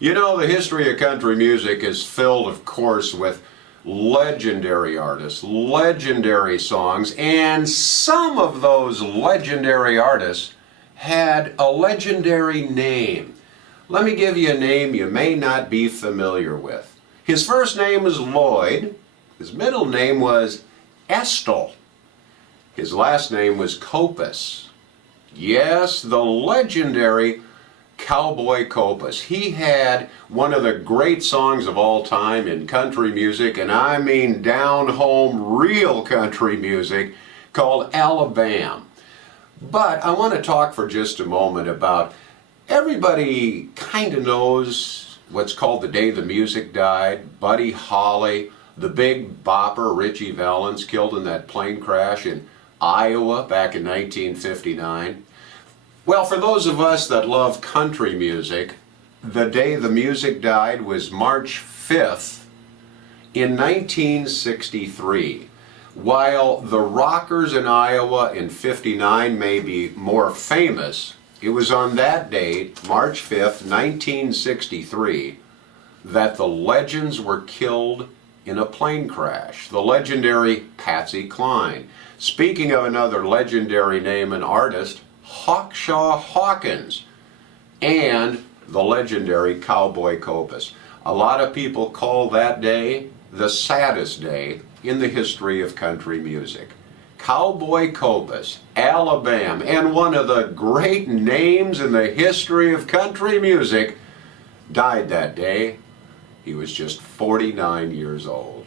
You know, the history of country music is filled, of course, with legendary artists, legendary songs, and some of those legendary artists had a legendary name. Let me give you a name you may not be familiar with. His first name was Lloyd. His middle name was Estel. His last name was Copas. Yes, the legendary Cowboy Copas. He had one of the great songs of all time in country music, and I mean down-home real country music, called Alabama. But I want to talk for just a moment about, everybody kind of knows what's called the day the music died. Buddy Holly, the big bopper Ritchie Valens, killed in that plane crash in Iowa back in 1959. Well, for those of us that love country music, the day the music died was March 5th in 1963. While the rockers in Iowa in 59 may be more famous, it was on that date, March 5th, 1963, that the legends were killed in a plane crash. The legendary Patsy Cline. Speaking of another legendary name and artist, Hawkshaw Hawkins, and the legendary Cowboy Copas. A lot of people call that day the saddest day in the history of country music. Cowboy Copas, Alabama, and one of the great names in the history of country music, died that day. He was just 49 years old.